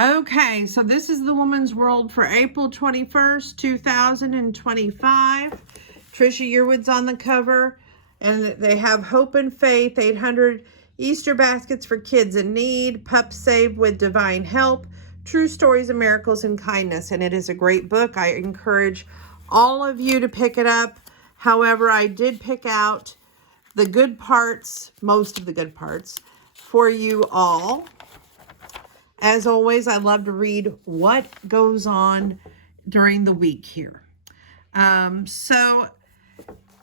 Okay, so this is the Woman's World for April 21st, 2025. Trisha Yearwood's on the cover, and they have Hope and Faith, 800 Easter baskets for kids in need, Pups Saved with Divine Help, True Stories of Miracles and Kindness. And it is a great book. I encourage all of you to pick it up. However, I did pick out the good parts, most of the good parts, for you all. As always, I love to read what goes on during the week here. So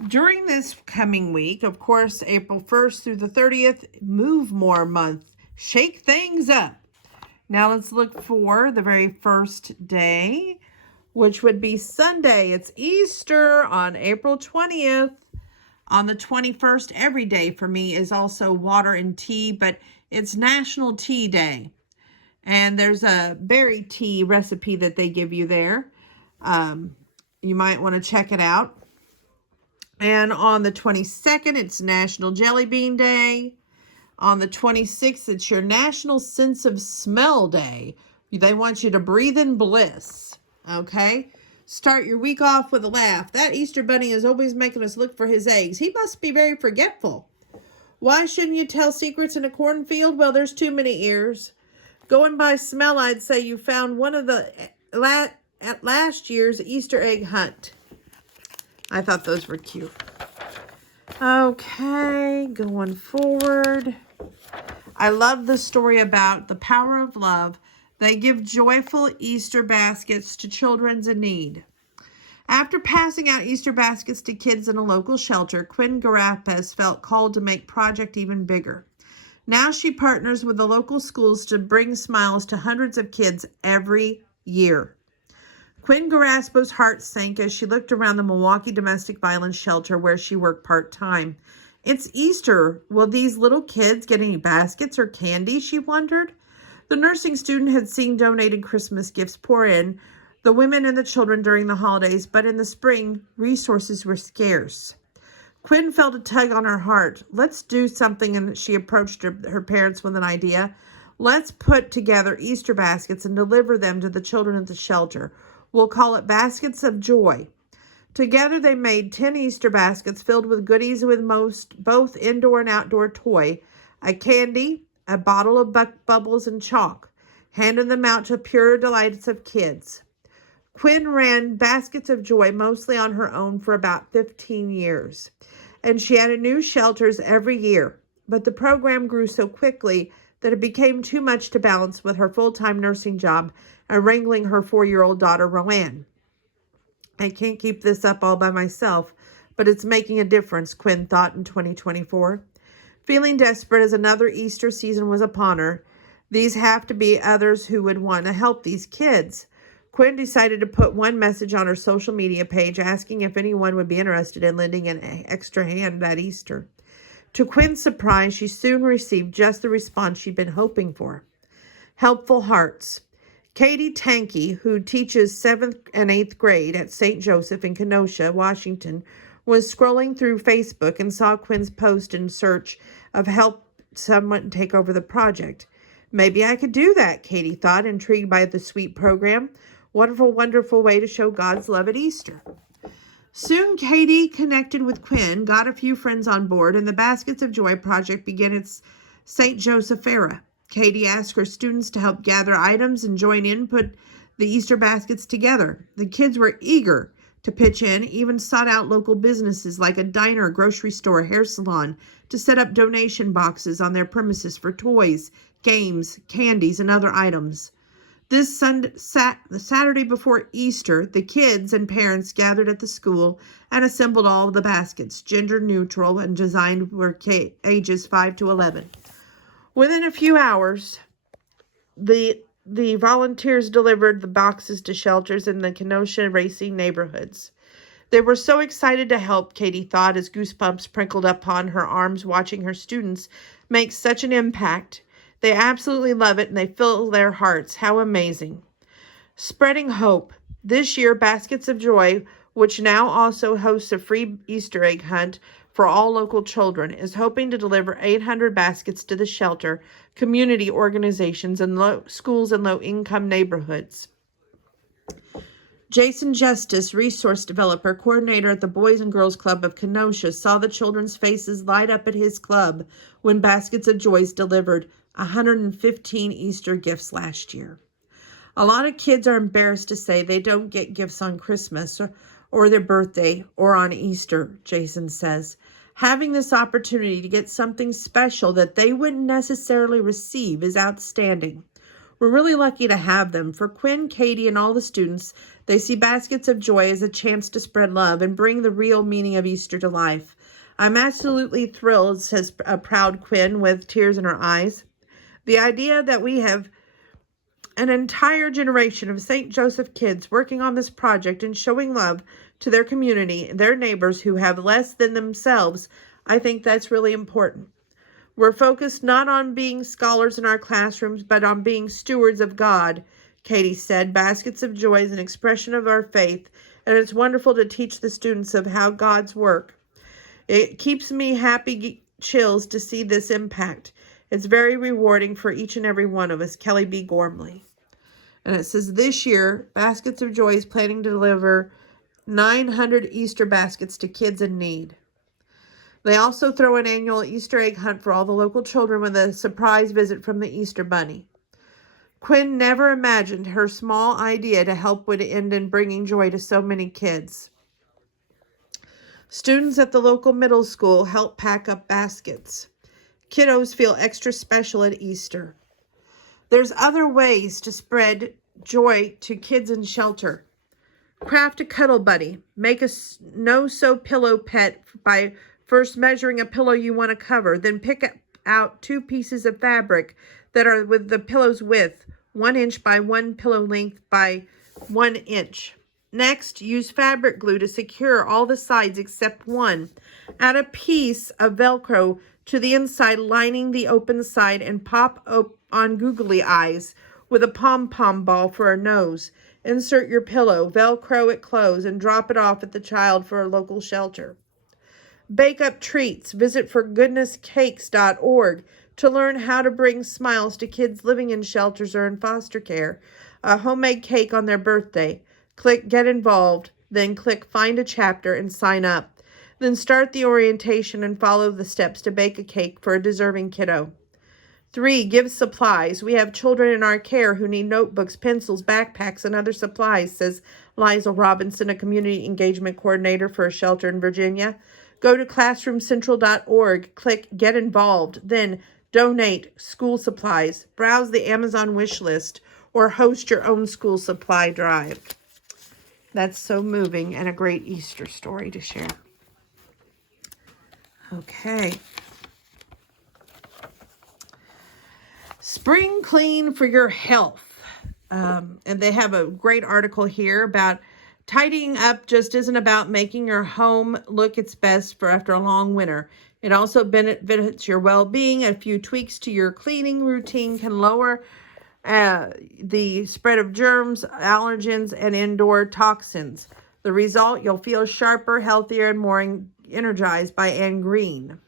during this coming week, of course, April 1st through the 30th, Move More Month. Shake things up. Now let's look for the very first day, which would be Sunday. It's Easter on April 20th. On the 21st, every day for me is also water and tea, but it's National Tea Day. And there's a berry tea recipe that they give you there. You might want to check it out. And on the 22nd, it's National Jelly Bean Day. On the 26th, it's your National Sense of Smell Day. They want you to breathe in bliss. Okay? Start your week off with a laugh. That Easter Bunny is always making us look for his eggs. He must be very forgetful. Why shouldn't you tell secrets in a cornfield? Well, there's too many ears. Going by smell, I'd say you found one of the at last year's Easter egg hunt. I thought those were cute. Okay, going forward. I love the story about the power of love. They give joyful Easter baskets to children in need. After passing out Easter baskets to kids in a local shelter, Quinn Garapes felt called to make project even bigger. Now she partners with the local schools to bring smiles to hundreds of kids every year. Quinn Garapes' heart sank as she looked around the Milwaukee domestic violence shelter where she worked part-time. It's Easter. Will these little kids get any baskets or candy, she wondered. The nursing student had seen donated Christmas gifts pour in, the women and the children during the holidays, but in the spring, resources were scarce. Quinn felt a tug on her heart. Let's do something, and she approached her parents with an idea. Let's put together Easter baskets and deliver them to the children at the shelter. We'll call it Baskets of Joy. Together they made 10 Easter baskets filled with goodies with both indoor and outdoor toy, a candy, a bottle of bubbles, and chalk, handing them out to pure delights of kids. Quinn ran Baskets of Joy mostly on her own for about 15 years, and she added new shelters every year. But the program grew so quickly that it became too much to balance with her full-time nursing job and wrangling her 4-year-old daughter, Roanne. I can't keep this up all by myself, but it's making a difference, Quinn thought in 2024. Feeling desperate as another Easter season was upon her, these have to be others who would want to help these kids. Quinn decided to put one message on her social media page asking if anyone would be interested in lending an extra hand that Easter. To Quinn's surprise, she soon received just the response she'd been hoping for. Helpful hearts. Katie Tankey, who teaches 7th and 8th grade at St. Joseph in Kenosha, Washington, was scrolling through Facebook and saw Quinn's post in search of help someone take over the project. Maybe I could do that, Katie thought, intrigued by the sweet program. Wonderful, wonderful way to show God's love at Easter. Soon, Katie connected with Quinn, got a few friends on board, and the Baskets of Joy project began its St. Joseph era. Katie asked her students to help gather items and join in, put the Easter baskets together. The kids were eager to pitch in, even sought out local businesses like a diner, grocery store, hair salon to set up donation boxes on their premises for toys, games, candies, and other items. This Saturday before Easter, the kids and parents gathered at the school and assembled all of the baskets, gender neutral and designed for ages 5 to 11. Within a few hours, the volunteers delivered the boxes to shelters in the Kenosha Racine neighborhoods. They were so excited to help, Katie thought, as goosebumps sprinkled upon her arms watching her students make such an impact. They absolutely love it, and they fill their hearts. How amazing. Spreading hope. This year, Baskets of Joy, which now also hosts a free Easter egg hunt for all local children, is hoping to deliver 800 baskets to the shelter, community organizations, and schools in low-income neighborhoods. Jason Justice, resource developer, coordinator at the Boys and Girls Club of Kenosha, saw the children's faces light up at his club when Baskets of Joy delivered 115 Easter gifts last year. A lot of kids are embarrassed to say they don't get gifts on Christmas or their birthday or on Easter, Jason says. Having this opportunity to get something special that they wouldn't necessarily receive is outstanding. We're really lucky to have them. For Quinn, Katie, and all the students, they see Baskets of Joy as a chance to spread love and bring the real meaning of Easter to life. I'm absolutely thrilled, says a proud Quinn with tears in her eyes. The idea that we have an entire generation of St. Joseph kids working on this project and showing love to their community, their neighbors who have less than themselves, I think that's really important. We're focused not on being scholars in our classrooms, but on being stewards of God, Katie said. Baskets of Joy is an expression of our faith, and it's wonderful to teach the students of how God's work. It keeps me happy chills to see this impact. It's very rewarding for each and every one of us, Kelly B. Gormley. And it says this year, Baskets of Joy is planning to deliver 900 Easter baskets to kids in need. They also throw an annual Easter egg hunt for all the local children with a surprise visit from the Easter Bunny. Quinn never imagined her small idea to help would end in bringing joy to so many kids. Students at the local middle school help pack up baskets. Kiddos feel extra special at Easter. There's other ways to spread joy to kids in shelter. Craft a cuddle buddy. Make a no-sew pillow pet by first measuring a pillow you want to cover. Then pick out 2 pieces of fabric that are with the pillow's width, 1 inch by 1 pillow length by 1 inch. Next, use fabric glue to secure all the sides except one. Add a piece of Velcro to the inside lining the open side and pop on googly eyes with a pom-pom ball for a nose. Insert your pillow, Velcro it close, and drop it off at the child for a local shelter. Bake up treats. Visit forgoodnesscakes.org to learn how to bring smiles to kids living in shelters or in foster care. A homemade cake on their birthday. Click Get Involved, then click Find a Chapter and sign up. Then start the orientation and follow the steps to bake a cake for a deserving kiddo. 3, give supplies. We have children in our care who need notebooks, pencils, backpacks, and other supplies, says Liza Robinson, a community engagement coordinator for a shelter in Virginia. Go to classroomcentral.org, click Get Involved, then donate school supplies, browse the Amazon wish list, or host your own school supply drive. That's so moving and a great Easter story to share. Okay. Spring Clean for Your Health. And they have a great article here about tidying up just isn't about making your home look its best for after a long winter. It also benefits your well-being. A few tweaks to your cleaning routine can lower the spread of germs, allergens, and indoor toxins. The result, you'll feel sharper, healthier, and more energized by Anne Green.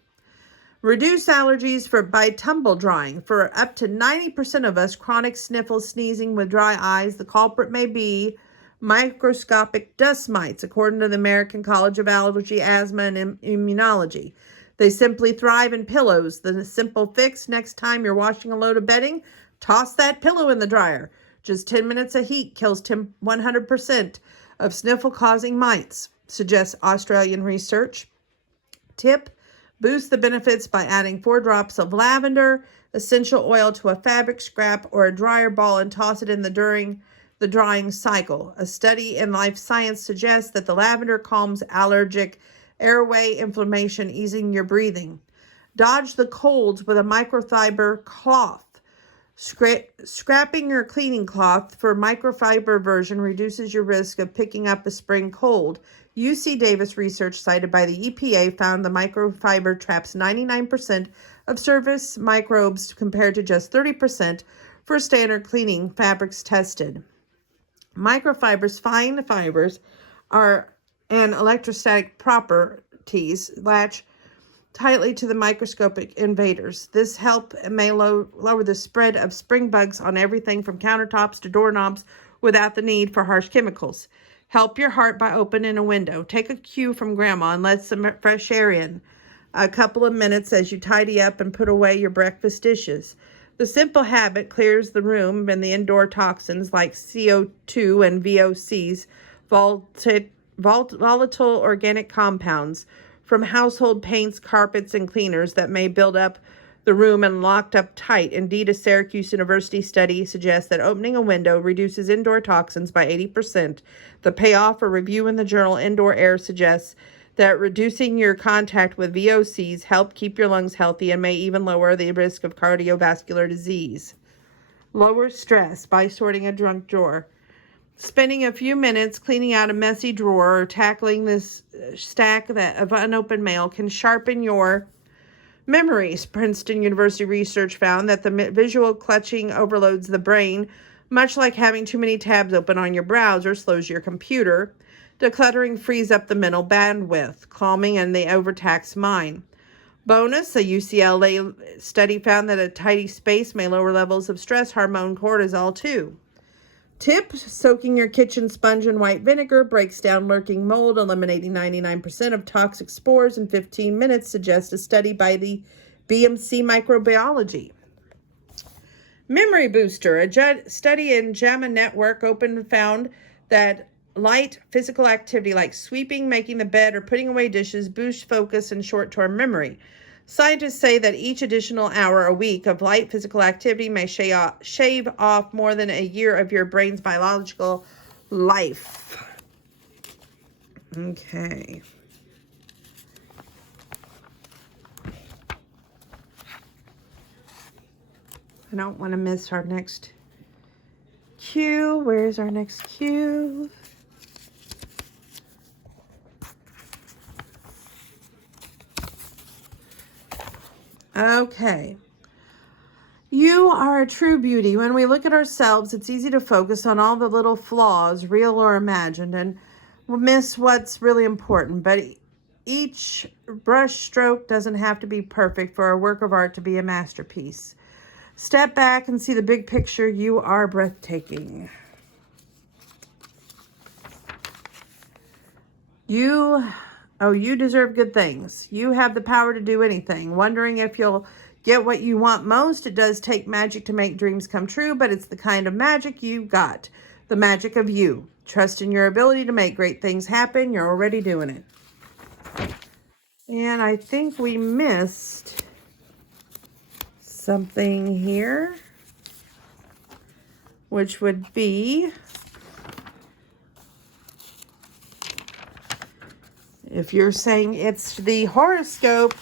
Reduce allergies by tumble drying. For up to 90% of us, chronic sniffle, sneezing with dry eyes, the culprit may be microscopic dust mites, according to the American College of Allergy, Asthma, and Immunology. They simply thrive in pillows. The simple fix: next time you're washing a load of bedding, toss that pillow in the dryer. Just 10 minutes of heat kills 100% of sniffle-causing mites, suggests Australian research. Tip: boost the benefits by adding 4 drops of lavender essential oil to a fabric scrap or a dryer ball and toss it in during the drying cycle. A study in Life Science suggests that the lavender calms allergic airway inflammation, easing your breathing. Dodge the colds with a microfiber cloth. Scrapping your cleaning cloth for microfiber version reduces your risk of picking up a spring cold. UC Davis research cited by the EPA found the microfiber traps 99% of surface microbes compared to just 30% for standard cleaning fabrics tested. Microfibers, fine fibers, and electrostatic properties latch tightly to the microscopic invaders. This help may lower the spread of spring bugs on everything from countertops to doorknobs without the need for harsh chemicals. Help your heart by opening a window. Take a cue from Grandma and let some fresh air in. A couple of minutes as you tidy up and put away your breakfast dishes. The simple habit clears the room and the indoor toxins like CO2 and VOCs, volatile organic compounds, from household paints, carpets, and cleaners that may build up the room and locked up tight. Indeed, a Syracuse University study suggests that opening a window reduces indoor toxins by 80%. The payoff, a review in the journal Indoor Air, suggests that reducing your contact with VOCs help keep your lungs healthy and may even lower the risk of cardiovascular disease. Lower stress by sorting a junk drawer. Spending a few minutes cleaning out a messy drawer or tackling this stack of unopened mail can sharpen your memories. Princeton University research found that the visual clutching overloads the brain, much like having too many tabs open on your browser slows your computer. Decluttering frees up the mental bandwidth, calming and the overtaxed mind. Bonus, a UCLA study found that a tidy space may lower levels of stress hormone cortisol too. Tip, soaking your kitchen sponge in white vinegar breaks down lurking mold, eliminating 99% of toxic spores in 15 minutes, suggests a study by the BMC Microbiology. Memory booster, a study in JAMA Network found that light physical activity like sweeping, making the bed, or putting away dishes boosts focus and short-term memory. Scientists say that each additional hour a week of light physical activity may shave off more than a year of your brain's biological life. Okay. I don't want to miss our next cue. Where's our next cue? Okay. You are a true beauty. When we look at ourselves, it's easy to focus on all the little flaws, real or imagined, and we'll miss what's really important. But each brush stroke doesn't have to be perfect for a work of art to be a masterpiece. Step back and see the big picture. You are breathtaking. You deserve good things. You have the power to do anything. Wondering if you'll get what you want most? It does take magic to make dreams come true, but it's the kind of magic you got. The magic of you. Trust in your ability to make great things happen. You're already doing it. And I think we missed something here, which would be, if you're saying it's the horoscope,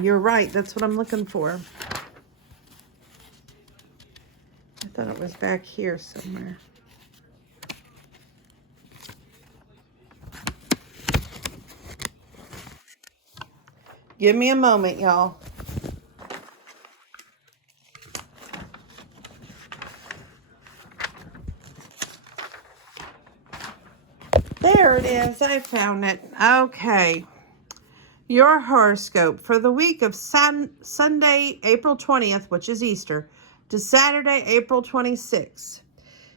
you're right. That's what I'm looking for. I thought it was back here somewhere. Give me a moment, y'all. There it is. I found it. Okay. Your horoscope for the week of Sunday, April 20th, which is Easter, to Saturday, April 26th.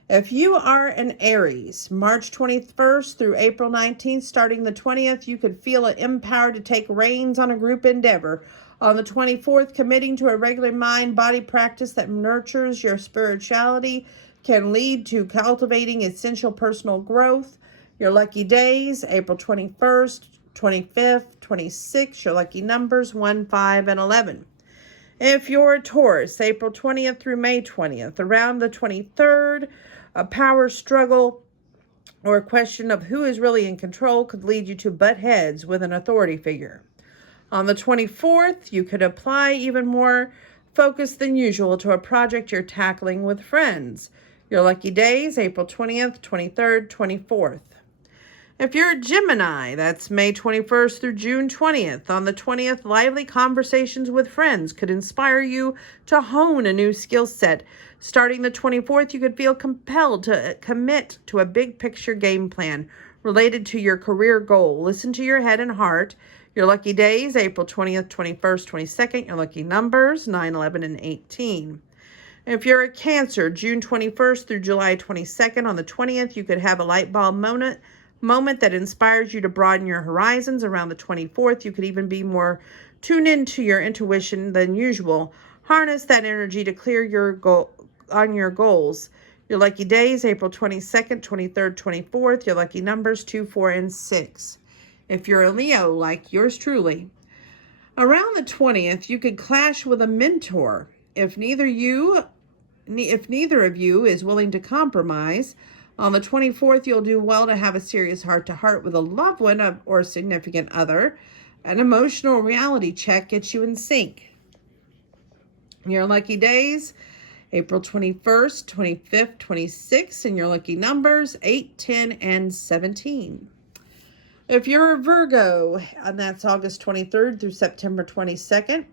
If you are an Aries, March 21st through April 19th, starting the 20th, you could feel empowered to take reins on a group endeavor. On the 24th, committing to a regular mind-body practice that nurtures your spirituality can lead to cultivating essential personal growth. Your lucky days, April 21st, 25th, 26th. Your lucky numbers, 1, 5, and 11. If you're a Taurus, April 20th through May 20th. Around the 23rd, a power struggle or a question of who is really in control could lead you to butt heads with an authority figure. On the 24th, you could apply even more focus than usual to a project you're tackling with friends. Your lucky days, April 20th, 23rd, 24th. If you're a Gemini, that's May 21st through June 20th. On the 20th, lively conversations with friends could inspire you to hone a new skill set. Starting the 24th, you could feel compelled to commit to a big picture game plan related to your career goal. Listen to your head and heart. Your lucky days, April 20th, 21st, 22nd. Your lucky numbers, 9, 11, and 18. If you're a Cancer, June 21st through July 22nd, on the 20th, you could have a light bulb moment that inspires you to broaden your horizons. Around the 24th, you could even be more tuned into your intuition than usual. Harness that energy to clear your goals. Your lucky days, April 22nd, 23rd, 24th. Your lucky numbers, 2, 4, and 6. If you're a Leo, like yours truly, around the 20th, you could clash with a mentor. If neither of you is willing to compromise, on the 24th, you'll do well to have a serious heart-to-heart with a loved one or a significant other. An emotional reality check gets you in sync. Your lucky days, April 21st, 25th, 26th, and your lucky numbers, 8, 10, and 17. If you're a Virgo, and that's August 23rd through September 22nd,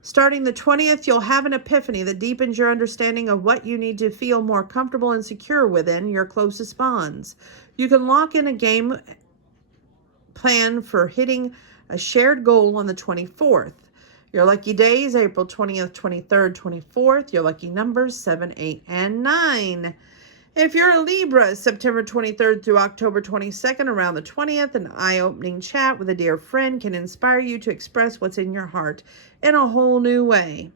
starting the 20th, you'll have an epiphany that deepens your understanding of what you need to feel more comfortable and secure within your closest bonds. You can lock in a game plan for hitting a shared goal on the 24th. Your lucky days, April 20th, 23rd, 24th. Your lucky numbers, 7, 8, and 9. If you're a Libra, September 23rd through October 22nd, around the 20th, an eye-opening chat with a dear friend can inspire you to express what's in your heart in a whole new way.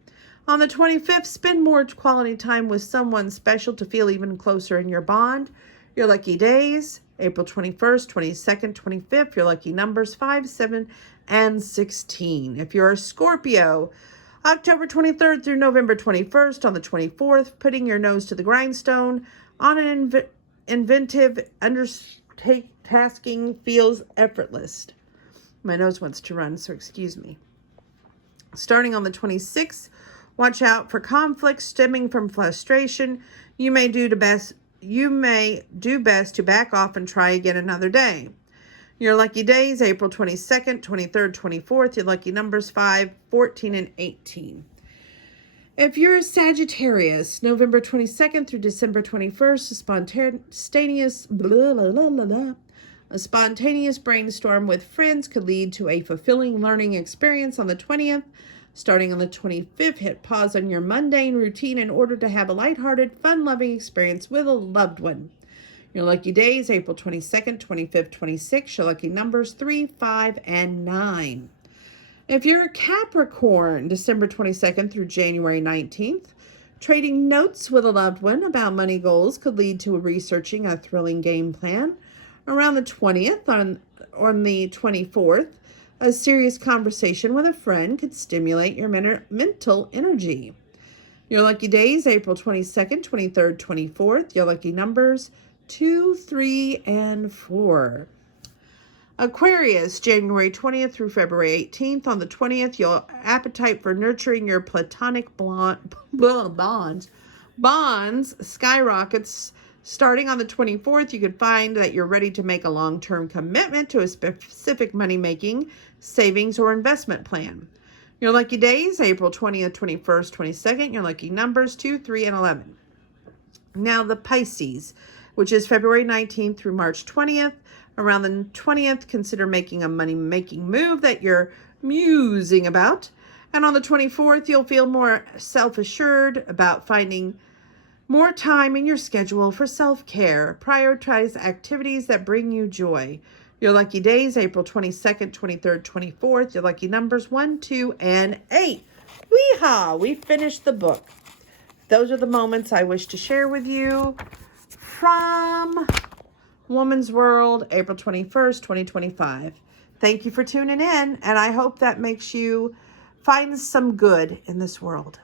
On the 25th, spend more quality time with someone special to feel even closer in your bond. Your lucky days, April 21st, 22nd, 25th. Your lucky numbers, 5, 7, and 16. If you're a Scorpio, October 23rd through November 21st, on the 24th, putting your nose to the grindstone on an inventive tasking feels effortless. My nose wants to run, so excuse me. Starting on the 26th, watch out for conflicts stemming from frustration. You may do best to back off and try again another day. Your lucky days, April 22nd, 23rd, 24th. Your lucky numbers, 5, 14, and 18. If you're a Sagittarius, November 22nd through December 21st, a spontaneous brainstorm with friends could lead to a fulfilling learning experience on the 20th. Starting on the 25th, hit pause on your mundane routine in order to have a lighthearted, fun-loving experience with a loved one. Your lucky days, April 22nd, 25th, 26th. Your lucky numbers, 3, 5, and 9. If you're a Capricorn, December 22nd through January 19th, trading notes with a loved one about money goals could lead to researching a thrilling game plan. Around the 20th, on the 24th, a serious conversation with a friend could stimulate your mental energy. Your lucky days, April 22nd, 23rd, 24th. Your lucky numbers, 2, 3, and 4. Aquarius, January 20th through February 18th. On the 20th, your appetite for nurturing your platonic bonds skyrockets. Starting on the 24th, you could find that you're ready to make a long-term commitment to a specific money-making, savings, or investment plan. Your lucky days, April 20th, 21st, 22nd. Your lucky numbers, 2, 3, and 11. Now the Pisces, which is February 19th through March 20th. Around the 20th, consider making a money-making move that you're musing about. And on the 24th, you'll feel more self-assured about finding more time in your schedule for self-care. Prioritize activities that bring you joy. Your lucky days, April 22nd, 23rd, 24th. Your lucky numbers, 1, 2, and 8. Wee-haw! We finished the book. Those are the moments I wish to share with you from Woman's World, April 21st, 2025. Thank you for tuning in, and I hope that makes you find some good in this world.